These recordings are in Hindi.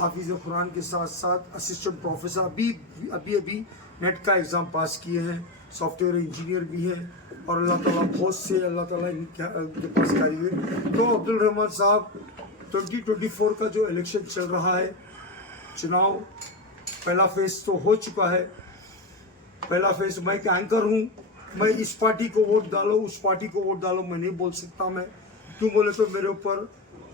हाफिज़ कुरान के साथ साथ असिस्टेंट प्रोफेसर अभी नेट का एग्ज़ाम पास किए हैं, सॉफ्टवेयर इंजीनियर भी हैं और अल्लाह ताला बहुत से अल्लाह ताला इनके पास कारीगर। तो अब्दुल रहमान साहब 2024 का जो इलेक्शन चल रहा है, चुनाव पहला फेज़ तो हो चुका है। पहला फेज़ मैं एक एंकर हूँ, मैं इस पार्टी को वोट डालो उस पार्टी को वोट डालो मैं नहीं बोल सकता। मैं क्यों बोले तो मेरे ऊपर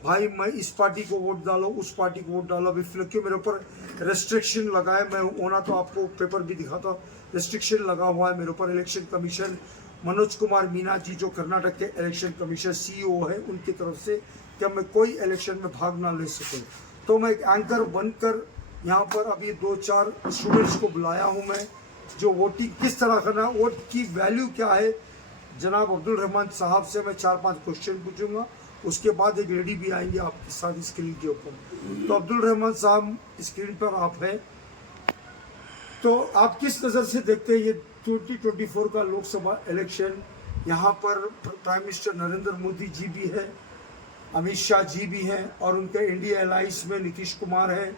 भाई मैं इस पार्टी को वोट डालो उस पार्टी को वोट डालो, अभी फिलहाल क्यों मेरे ऊपर रेस्ट्रिक्शन लगा है। मैं होना तो आपको पेपर भी दिखाता, रेस्ट्रिक्शन लगा हुआ है मेरे ऊपर। इलेक्शन कमीशन मनोज कुमार मीना जी जो कर्नाटक के इलेक्शन कमीशन CEO है उनकी तरफ से कि मैं कोई इलेक्शन में भाग ना ले सकूं। तो मैं एक एंकर बनकर यहाँ पर अभी 2-4 स्टूडेंट्स को बुलाया हूँ मैं, जो वोटिंग किस तरह करना, वोट की वैल्यू क्या है। जनाब अब्दुल रहमान साहब से मैं 4-5 क्वेश्चन पूछूंगा, उसके बाद एक लेडी भी आएंगे आपके साथ स्क्रीन के ऊपर। तो अब्दुल रहमान साहब स्क्रीन पर आप हैं, तो आप किस नज़र से देखते हैं ये 2024 का लोकसभा इलेक्शन। यहाँ पर प्राइम मिनिस्टर नरेंद्र मोदी जी भी है, अमित शाह जी भी हैं और उनके इंडिया अलायंस में नीतीश कुमार हैं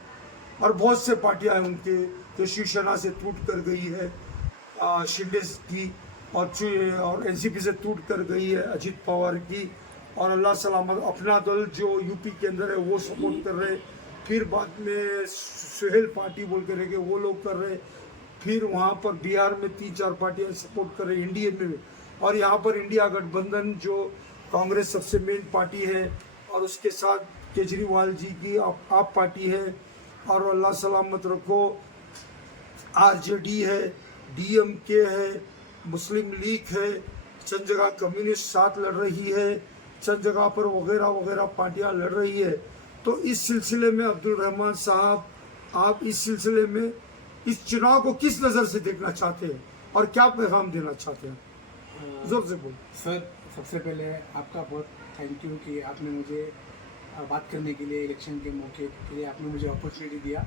और बहुत से पार्टियां हैं उनके जो शिवसेना से टूट कर गई है, शिंदे की और एनसीपी से टूट कर गई है अजीत पवार की, और अल्लाह सलामत अपना दल जो यूपी के अंदर है वो सपोर्ट कर रहे। फिर बाद में सुहेल पार्टी बोल कर रहे वो लोग कर रहे। फिर वहाँ पर बिहार में 3-4 पार्टियां सपोर्ट कर रहे इंडियन में, और यहाँ पर इंडिया गठबंधन जो कांग्रेस सबसे मेन पार्टी है और उसके साथ केजरीवाल जी की आप पार्टी है, और अल्लाह सलामत रखो RJD है, DMK है, मुस्लिम लीग है, चंद जगह कम्युनिस्ट साथ लड़ रही है, चंद जगह पर वगैरह वगैरह पार्टियां लड़ रही है। तो इस सिलसिले में अब्दुल रहमान साहब आप इस सिलसिले में इस चुनाव को किस नज़र से देखना चाहते हैं और क्या पैगाम देना चाहते हैं, जोर से बोल। सर सबसे पहले आपका बहुत थैंक यू कि आपने मुझे बात करने के लिए इलेक्शन के मौके के लिए आपने मुझे अपॉर्चुनिटी दिया,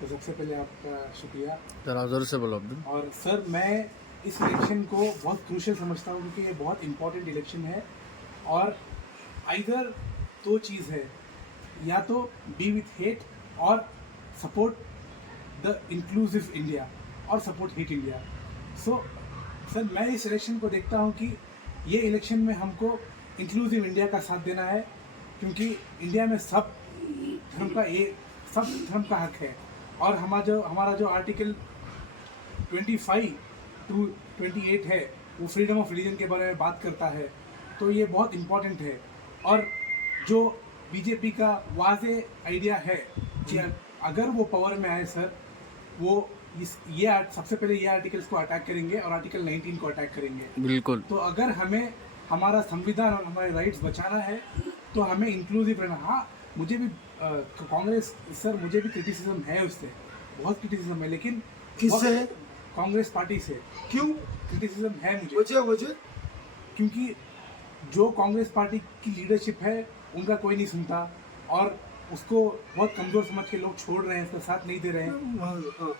तो सबसे पहले आपका शुक्रिया। जरा जोर से बोलो अब्दुल। और सर मैं इस इलेक्शन को बहुत क्रूशियल समझता हूँ क्योंकि ये बहुत इंपॉर्टेंट इलेक्शन है और आइदर दो चीज़ है, या तो बी विथ हेट और सपोर्ट द इंक्लूसिव इंडिया और support hate India. So sir मैं इस इलेक्शन को देखता हूँ कि ये इलेक्शन में हमको इंक्लूसिव इंडिया का साथ देना है, क्योंकि इंडिया में सब धर्म का हक है। और हमारा जो आर्टिकल 25 to 28 है वो फ्रीडम ऑफ रिलीजन के बारे में बात करता है, तो ये बहुत इम्पोर्टेंट है। और जो बीजेपी का वाज़े आइडिया है कि अगर वो पावर में आए सर, वो सबसे पहले ये आर्टिकल्स को अटैक करेंगे और आर्टिकल 19 को अटैक करेंगे। बिल्कुल। तो अगर हमें हमारा संविधान और हमारे राइट्स बचाना है तो हमें इंक्लूसिव रहना। हाँ मुझे भी कांग्रेस सर मुझे भी क्रिटिसिज्म है, उससे बहुत क्रिटिसिज्म है, लेकिन किससे? कांग्रेस पार्टी से। क्यों क्रिटिसिज्म है मुझे? वजह क्योंकि जो कांग्रेस पार्टी की लीडरशिप है उनका कोई नहीं सुनता और उसको बहुत कमज़ोर समझ के लोग छोड़ रहे हैं, उसका साथ नहीं दे रहे हैं।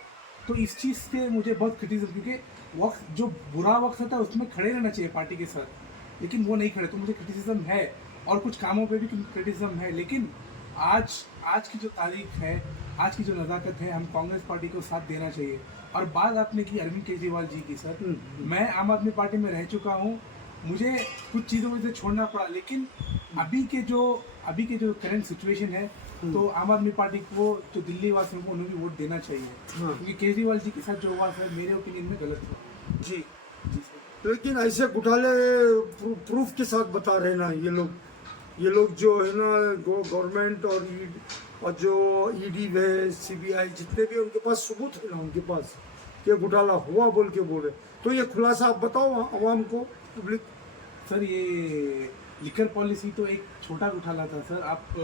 तो इस चीज़ से मुझे बहुत क्रिटिसिज्म, क्योंकि वक्त जो बुरा वक्त होता है उसमें खड़े रहना चाहिए पार्टी के साथ, लेकिन वो नहीं खड़े, तो मुझे क्रिटिसिज्म है। और कुछ कामों पे भी क्रिटिसिज्म है, लेकिन आज की जो तारीख है, आज की जो नज़ाकत है, हम कांग्रेस पार्टी को साथ देना चाहिए। और बात आपने की अरविंद केजरीवाल जी की सर, मैं आम आदमी पार्टी में रह चुका हूँ, मुझे कुछ चीज़ों में से छोड़ना पड़ा, लेकिन अभी के जो करंट सिचुएशन है तो आम आदमी पार्टी को जो दिल्ली वासियों को उन्हें भी वोट देना चाहिए, क्योंकि केजरीवाल जी के साथ जो हुआ सर मेरे ओपिनियन में गलत हुआ। जी सर। लेकिन ऐसे घोटाले प्रूफ के साथ बता रहे ना ये लोग जो है ना गवर्नमेंट और जो ED है CBI जितने भी उनके पास सबूत है ना, उनके पास ये घोटाला हुआ बोल के बोल रहे। तो ये खुलासा आप बताओ आवाम को, पब्लिक। सर ये लिकर पॉलिसी तो एक छोटा घोटाला था सर। आप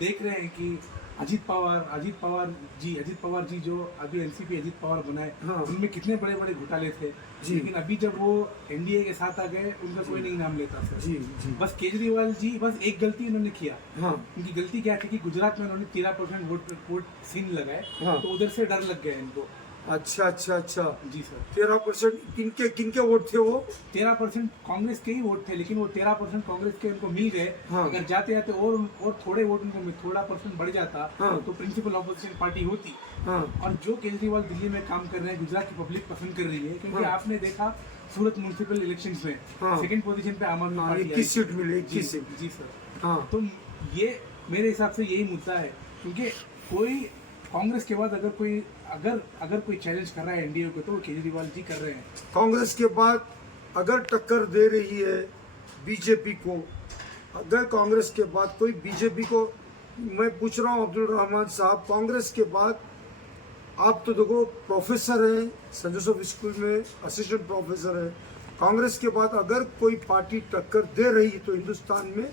देख रहे हैं कि अजीत पवार जी जो अभी NCP अजीत पवार बनाए, हाँ। उनमें कितने बड़े बड़े घोटाले थे, लेकिन अभी जब वो NDA के साथ आ गए उनका कोई नहीं नाम लेता सर। जी। बस केजरीवाल जी बस एक गलती उन्होंने किया। हाँ। उनकी गलती क्या थी कि गुजरात में उन्होंने 13% वोट सीन लगाए, हाँ। तो उधर से डर लग गया इनको। अच्छा अच्छा अच्छा। जी सर। 13% किनके किनके वोट थे वो? 13% कांग्रेस के ही वोट थे, लेकिन वो 13% कांग्रेस के उनको मिल गए। हाँ। अगर जाते जाते और थोड़े वोट उनको थोड़ा परसेंट बढ़ जाता हाँ। तो प्रिंसिपल ऑपोजिशन पार्टी होती। हाँ और जो केजरीवाल दिल्ली में काम कर रहे हैं, गुजरात की पब्लिक पसंद कर रही है, क्योंकि हाँ। आपने देखा सूरत म्यूनिसिपल इलेक्शंस में हाँ। सेकंड पोजीशन पे आम आदमी हाँ, पार्टी 21 आई। सीट मिली, जी 21 सीट। जी सर। हाँ तो ये मेरे हिसाब से यही मुद्दा है, क्योंकि कोई कांग्रेस के बाद अगर कोई चैलेंज कर रहा है एनडीए को, तो वो केजरीवाल जी कर रहे हैं। कांग्रेस के बाद अगर टक्कर दे रही है बीजेपी को, अगर कांग्रेस के बाद कोई बीजेपी को, मैं पूछ रहा हूँ अब्दुल रहमान साहब, कांग्रेस के बाद आप तो देखो प्रोफेसर हैं, सेंट जोसेफ स्कूल में असिस्टेंट प्रोफेसर है, कांग्रेस के बाद अगर कोई पार्टी टक्कर दे रही तो हिंदुस्तान में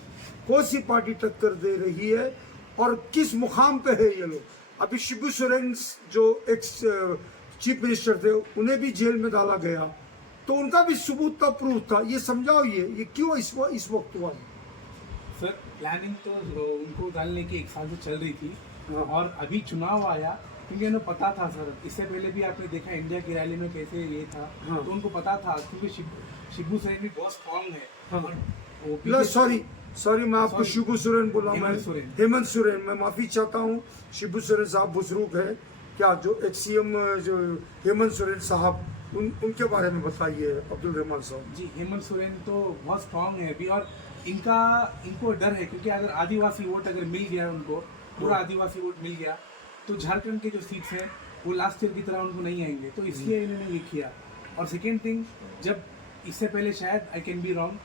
कौन सी पार्टी टक्कर दे रही है और किस मुकाम पे है ये लोग? अभी शिबू सोरेन जो एक्स चीफ मिनिस्टर थे, उन्हें भी जेल में डाला गया, तो उनका भी सबूत था, प्रूफ था। ये समझाओ ये क्यों इस वक्त हुआ? सर प्लानिंग तो उनको डालने की 1 साल से चल रही थी। हाँ। और अभी चुनाव आया, क्योंकि उन्हें पता था सर, इससे पहले भी आपने देखा इंडिया की रैली में कैसे ये था। हाँ। तो उनको पता था, क्योंकि शिबू सोरेन भी बहुत स्ट्रांग है। हाँ। और वो लो पीछे- सॉरी मैं आपको Sorry. शिबू सोरेन बोला, मैं हेमंत सोरेन। हेमंत सोरेन, मैं माफी चाहता हूँ। शिबू सोरेन साहब बुजुर्ग है क्या, जो एक्स सीएम जो हेमंत सोरेन साहब, उनके बारे में बताइए अब्दुल रहमान साहब। जी, हेमंत सोरेन तो बहुत स्ट्रांग है अभी, और इनको डर है, क्योंकि अगर आदिवासी वोट अगर मिल गया उनको, पूरा आदिवासी वोट मिल गया, तो झारखंड के जो सीट्स हैं वो लास्ट ईयर की तरह उनको नहीं आएंगे। तो इसलिए इन्होंने ये किया। और सेकेंड थिंग, जब इससे पहले शायद, I can be wrong,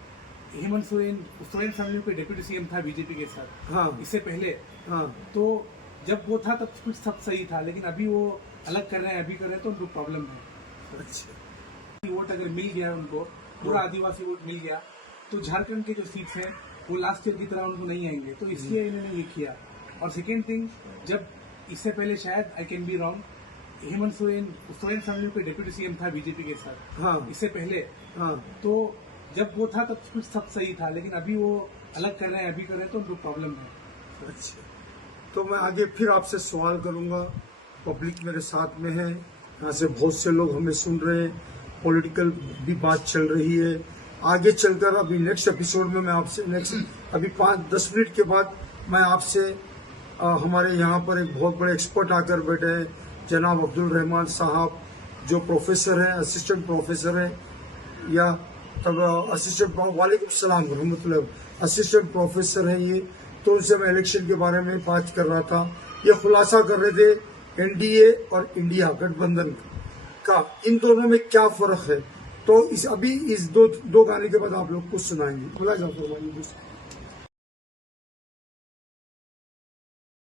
Hemant Soren family पे डिप्यूटी सीएम था बीजेपी के साथ। हाँ इससे पहले हाँ तो जब वो था तब कुछ सब सही था, लेकिन अभी वो अलग कर रहे हैं, अभी कर रहे हैं, तो उनको प्रॉब्लम है। अच्छा। वोट अगर मिल गया उनको, पूरा आदिवासी वोट मिल गया, तो झारखंड के जो सीट्स हैं वो लास्ट ईयर की तरह उनको नहीं आएंगे। तो इसलिए इन्होंने ये किया। और सेकेंड थिंग, जब इससे पहले शायद, I can be wrong, Hemant Soren family पे डिप्यूटी सीएम था बीजेपी के साथ। हाँ इससे पहले हाँ तो जब वो था तब कुछ सब सही था, लेकिन अभी वो अलग कर रहे हैं, अभी कर रहे हैं, तो उनको प्रॉब्लम है। अच्छा। तो मैं आगे फिर आपसे सवाल करूंगा। पब्लिक मेरे साथ में है, यहाँ से बहुत से लोग हमें सुन रहे हैं, पॉलिटिकल भी बात चल रही है। आगे चलकर अभी नेक्स्ट एपिसोड में मैं आपसे अभी 5-10 मिनट के बाद मैं आपसे हमारे यहाँ पर एक बहुत बड़े एक्सपर्ट आकर बैठे हैं, जनाब अब्दुल रहमान साहब, जो प्रोफेसर हैं, असिस्टेंट प्रोफेसर हैं, या तब वालेकुम सलाम रहमतुल्लाह, असिस्टेंट प्रोफेसर हैं ये। तो उनसे मैं इलेक्शन के बारे में बात कर रहा था, ये खुलासा कर रहे थे एनडीए और इंडिया गठबंधन का, इन दोनों में क्या फर्क है। तो इस दो गाने के बाद आप लोग कुछ सुनाएंगे, खुलासा फरमाइए।